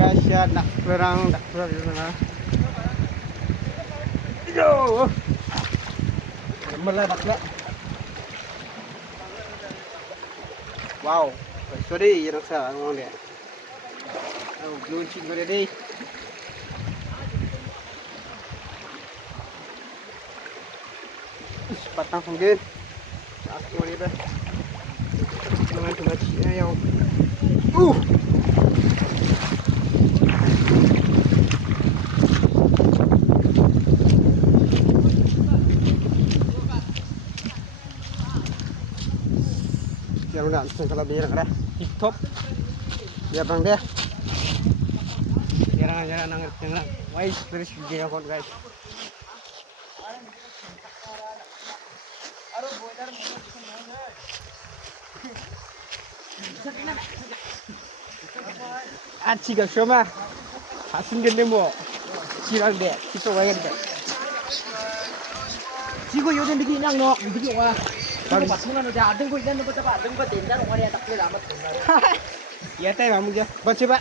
guys ya, nak perang na. Yo. Meledak lah. Wow. Sorry, yang saya ngomong dia. Oh, blue chick gede deh. Patang sunggin. Aku ni dah. Jangan cuma cina yang. Yang nak kalau biar ada tip top. Ya bang deh. Jarang nangis jangan. Wise terus video kon guys. Aci gak sama. Hasil gede mo. Cirang deh. Kita wajar deh. 지고 요즘 느끼 그냥 너 느끼 와. kalau pas mana no jadeng ko idan no pa adeng pa tenda no mari atak lama tenda. Ya teh mamu ja. Baca pak.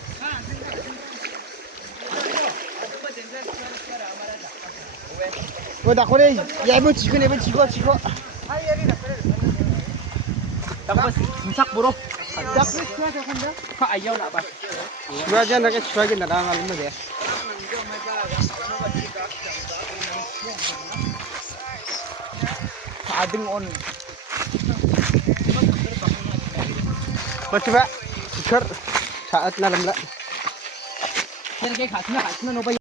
Oh dah kau ni. Ya ibu cigo. Tak pas simsak bro. Tak sudah kan dah. Kak ayaw na ba. Sudah aja nak cuci nak dah malam deh. Adeng on. Baca pak. Cikar. Saat malam lah. Yan kay khasna no ba